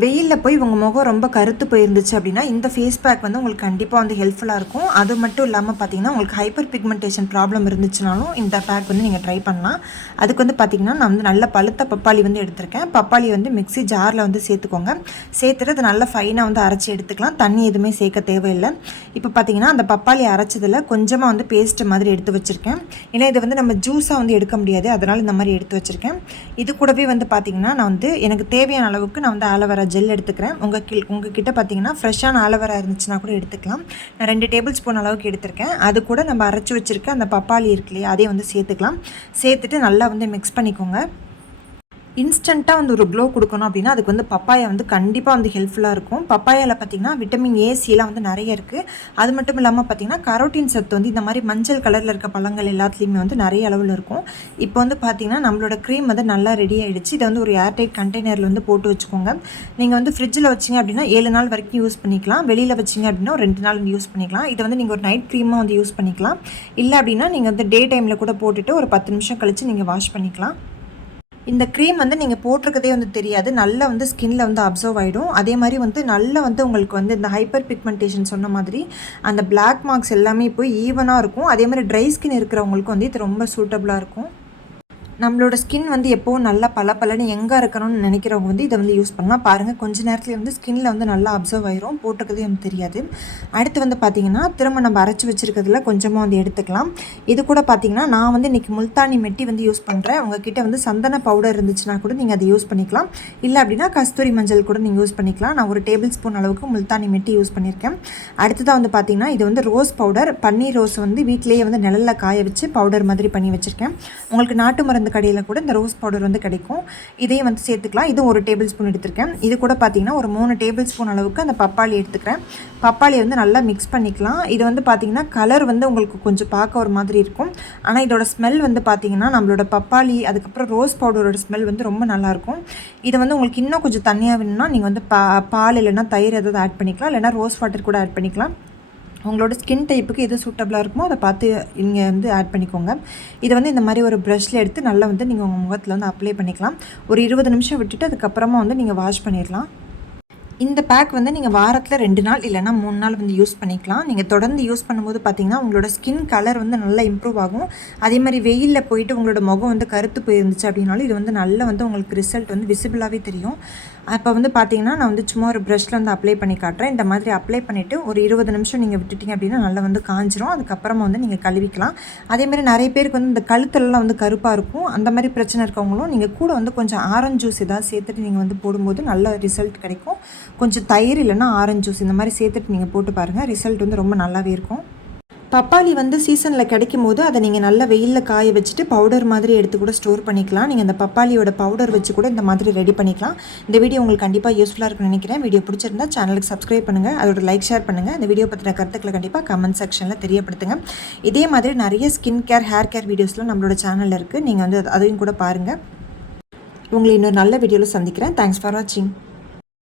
வெயிலில் போய் உங்கள் முகம் ரொம்ப கருத்து போயிருந்துச்சு அப்படின்னா இந்த ஃபேஸ் பேக் வந்து உங்களுக்கு கண்டிப்பாக வந்து ஹெல்ப்ஃபுல்லாக இருக்கும். அது மட்டும் இல்லாமல் பார்த்தீங்கன்னா உங்களுக்கு ஹைப்பர் பிக்மெண்டேஷன் ப்ராப்ளம் இருந்துச்சுனாலும் இந்த பேக் வந்து நீங்கள் ட்ரை பண்ணலாம். அதுக்கு வந்து பார்த்திங்கன்னா நான் வந்து நல்ல பழுத்த பப்பாளி வந்து எடுத்திருக்கேன். பப்பாளி வந்து மிக்ஸி ஜாரில் வந்து சேர்த்துக்கோங்க. சேர்த்துட்டு அதை நல்லா ஃபைனாக வந்து அரைச்சி எடுத்துக்கலாம். தண்ணி எதுவுமே சேர்க்க தேவையில்லை. இப்போ பார்த்தீங்கன்னா அந்த பப்பாளி அரைச்சதில் கொஞ்சமாக வந்து பேஸ்ட்டு மாதிரி எடுத்து வச்சுருக்கேன். ஏன்னா இது வந்து நம்ம ஜூஸாக வந்து எடுக்க முடியாது, அதனால் இந்த மாதிரி எடுத்து வச்சுருக்கேன். இது கூடவே வந்து பார்த்திங்கன்னா நான் வந்து எனக்கு தேவையான அளவுக்கு நான் வந்து ஆலோவேரா ஜெல் எடுத்துக்கிறேன். உங்ககிட்ட பார்த்தீங்கன்னா ஃப்ரெஷ்ஷான ஆலோவேரா இருந்துச்சுன்னா கூட எடுத்துக்கலாம். நான் 2 டேபிள் ஸ்பூன் அளவுக்கு எடுத்திருக்கேன். அது கூட நம்ம அரைச்சி வச்சுருக்க அந்த பப்பாளி இருக்கு இல்லையா, அதையும் வந்து சேர்த்துக்கலாம். சேர்த்துட்டு நல்லா வந்து மிக்ஸ் பண்ணிக்கோங்க. இன்ஸ்டண்ட்டாக வந்து ஒரு க்ளோ கொடுக்கணும் அப்படின்னா அதுக்கு வந்து பப்பாயா வந்து கண்டிப்பாக வந்து ஹெல்ப்ஃபுல்லாக இருக்கும். பப்பாயாவில் பார்த்திங்கன்னா விட்டமின் ஏ, சிலாம் வந்து நிறைய இருக்குது. அது மட்டும் இல்லாமல் பார்த்திங்கன்னா கரோட்டின் சத்து வந்து இந்த மாதிரி மஞ்சள் கலரில் இருக்க பழங்கள் எல்லாத்துலேயுமே வந்து நிறைய அளவில் இருக்கும். இப்போ வந்து பார்த்திங்கன்னா நம்மளோட க்ரீம் வந்து நல்லா ரெடி ஆகிடுச்சு. இதை வந்து ஒரு ஏர்டைட் கண்டெய்னரில் வந்து போட்டு வச்சுக்கோங்க. நீங்கள் வந்து ஃப்ரிட்ஜில் வச்சிங்க அப்படின்னா 7 நாள் வரைக்கும் யூஸ் பண்ணிக்கலாம். வெளியில் வச்சிங்க அப்படின்னா ஒரு 2 நாள் யூஸ் பண்ணிக்கலாம். இதை வந்து நீங்கள் ஒரு நைட் க்ரீமாக வந்து யூஸ் பண்ணிக்கலாம். இல்லை அப்படின்னா நீங்கள் வந்து டே டைமில் கூட போட்டுட்டு ஒரு 10 நிமிஷம் கழித்து நீங்கள் வாஷ் பண்ணிக்கலாம். இந்த க்ரீம் வந்து நீங்கள் போட்டிருக்கதே வந்து தெரியாது, நல்லா வந்து ஸ்கின்னில் வந்து அப்சர்வ் ஆகிடும். அதே மாதிரி வந்து நல்லா வந்து உங்களுக்கு வந்து இந்த ஹைப்பர் பிக்மெண்டேஷன் சொன்ன மாதிரி அந்த பிளாக் மார்க்ஸ் எல்லாமே போய் ஈவனாக இருக்கும். அதே மாதிரி ட்ரை ஸ்கின் இருக்கிறவங்களுக்கு வந்து இது ரொம்ப சூட்டபுளாக இருக்கும். நம்மளோட ஸ்கின் வந்து எப்போவும் நல்லா பளபளன்னு எங்கே இருக்கணும்னு நினைக்கிறவங்க வந்து இதை வந்து யூஸ் பண்ணலாம். பாருங்கள், கொஞ்ச நேரத்தில் வந்து ஸ்கின்னில் வந்து நல்லா அப்சர்வ் ஆயிரும். போட்டிருக்கதே வந்து தெரியாது. அடுத்து வந்து பார்த்திங்கன்னா திரும்ப நம்ம அரைச்சி வச்சுருக்கிறதுல கொஞ்சமாக வந்து எடுத்துக்கலாம். இது கூட பார்த்திங்கன்னா நான் வந்து இன்றைக்கி முல்தானி மெட்டி வந்து யூஸ் பண்ணுறேன். உங்ககிட்ட வந்து சந்தன பவுடர் இருந்துச்சுன்னா கூட நீங்கள் அதை யூஸ் பண்ணிக்கலாம். இல்லை அப்படின்னா கஸ்தூரி மஞ்சள் கூட நீங்கள் யூஸ் பண்ணிக்கலாம். நான் ஒரு டேபிள் ஸ்பூன் அளவுக்கு முல்தானி மெட்டி யூஸ் பண்ணியிருக்கேன். அடுத்ததாக வந்து பார்த்திங்கன்னா இது வந்து ரோஸ் பவுடர், பன்னீர் ரோஸ் வந்து வீட்டிலேயே வந்து நிழலில் காய வச்சு பவுடர் மாதிரி பண்ணி வச்சுருக்கேன். உங்களுக்கு நாட்டு மருந்து கடையில் கூட இந்த ரோஸ் பவுடர் வந்து கிடைக்கும். இதையும் வந்து சேர்த்துக்கலாம். இது ஒரு டேபிள் ஸ்பூன் எடுத்திருக்கேன். இது கூட பார்த்தீங்கன்னா ஒரு 3 டேபிள் ஸ்பூன் அளவுக்கு அந்த பப்பாளி எடுத்துக்கிறேன். பப்பாளியை வந்து நல்லா மிக்ஸ் பண்ணிக்கலாம். இது வந்து பார்த்திங்கன்னா கலர் வந்து உங்களுக்கு கொஞ்சம் பார்க்க ஒரு மாதிரி இருக்கும். ஆனால் இதோட ஸ்மெல் வந்து பார்த்திங்கன்னா நம்மளோட பப்பாளி அதுக்கப்புறம் ரோஸ் பவுடரோட ஸ்மெல் வந்து ரொம்ப நல்லாயிருக்கும். இதை வந்து உங்களுக்கு இன்னும் கொஞ்சம் தண்ணியாக வேணும்னா நீங்கள் வந்து பால் இல்லைன்னா தயிர் ஏதாவது ஆட் பண்ணிக்கலாம். இல்லைனா ரோஸ் வாட்டர் கூட ஆட் பண்ணிக்கலாம். உங்களோட ஸ்கின் டைப்புக்கு எது சூட்டபுளாக இருக்குமோ அதை பார்த்து நீங்கள் வந்து ஆட் பண்ணிக்கோங்க. இதை வந்து இந்த மாதிரி ஒரு ப்ரஷ்ஷில் எடுத்து நல்லா வந்து நீங்கள் உங்கள் முகத்தில் வந்து அப்ளை பண்ணிக்கலாம். ஒரு 20 நிமிஷம் விட்டுட்டு அதுக்கப்புறமா வந்து நீங்கள் வாஷ் பண்ணிடலாம். இந்த பேக் வந்து நீங்கள் வாரத்தில் 2 நாள் இல்லைனா 3 நாள் வந்து யூஸ் பண்ணிக்கலாம். நீங்கள் தொடர்ந்து யூஸ் பண்ணும்போது பார்த்தீங்கன்னா உங்களோட ஸ்கின் கலர் வந்து நல்லா இம்ப்ரூவ் ஆகும். அதே மாதிரி வெயிலில் போயிட்டு உங்களோட முகம் வந்து கருத்து போயிருந்துச்சு அப்படின்னாலும் இது வந்து நல்லா வந்து உங்களுக்கு ரிசல்ட் வந்து விசிபிளாகவே தெரியும். அப்போ வந்து பார்த்தீங்கன்னா நான் வந்து சும்மா ஒரு ப்ரஷ்ஷில் வந்து அப்ளை பண்ணி காட்டுறேன். இந்த மாதிரி அப்ளை பண்ணிவிட்டு ஒரு 20 நிமிஷம் நீங்கள் விட்டுட்டிங்க அப்படின்னா நல்லா வந்து காஞ்சிரும். அதுக்கப்புறமா வந்து நீங்கள் கழுவிக்கலாம். அதேமாதிரி நிறைய பேருக்கு வந்து இந்த கழுத்தெல்லாம் வந்து கருப்பாக இருக்கும். அந்த மாதிரி பிரச்சனை இருக்கவங்களும் நீங்கள் கூட வந்து கொஞ்சம் ஆரஞ்சு ஜூஸ் ஏதாவது சேர்த்துட்டு நீங்கள் வந்து போடும்போது நல்ல ரிசல்ட் கிடைக்கும். கொஞ்சம் தயிர் இல்லைன்னா ஆரஞ்சு ஜூஸ் இந்த மாதிரி சேர்த்துட்டு நீங்கள் போட்டு பாருங்கள். ரிசல்ட் வந்து ரொம்ப நல்லாவே இருக்கும். பப்பாளி வந்து சீசனில் கிடைக்கும் போது அதை நீங்கள் நல்லா வெயிலில் காய வச்சுட்டு பவுடர் மாதிரி எடுத்து கூட ஸ்டோர் பண்ணிக்கலாம். நீங்கள் அந்த பப்பாளியோட பவுடர் வச்சு கூட இந்த மாதிரி ரெடி பண்ணிக்கலாம். இந்த வீடியோ உங்களுக்கு கண்டிப்பாக யூஸ்ஃபுல்லாக இருக்குன்னு நினைக்கிறேன். வீடியோ பிடிச்சிருந்தா சேனலுக்கு சப்ஸ்கிரைப் பண்ணுங்கள், அதோட லைக் ஷேர் பண்ணுங்கள். இந்த வீடியோ பற்றின கருத்துக்களை கண்டிப்பாக கமெண்ட் செக்ஷனில் தெரியப்படுத்துங்க. இதே மாதிரி நிறைய ஸ்கின் கேர், ஹேர் கேர் வீடியோஸ்லாம் நம்மளோட சேனலில் இருக்குது. நீங்கள் வந்து அதையும் கூட பாருங்கள். உங்களை இன்னொரு நல்ல வீடியோவில் சந்திக்கிறேன். தேங்க்ஸ் ஃபார் வாட்சிங்.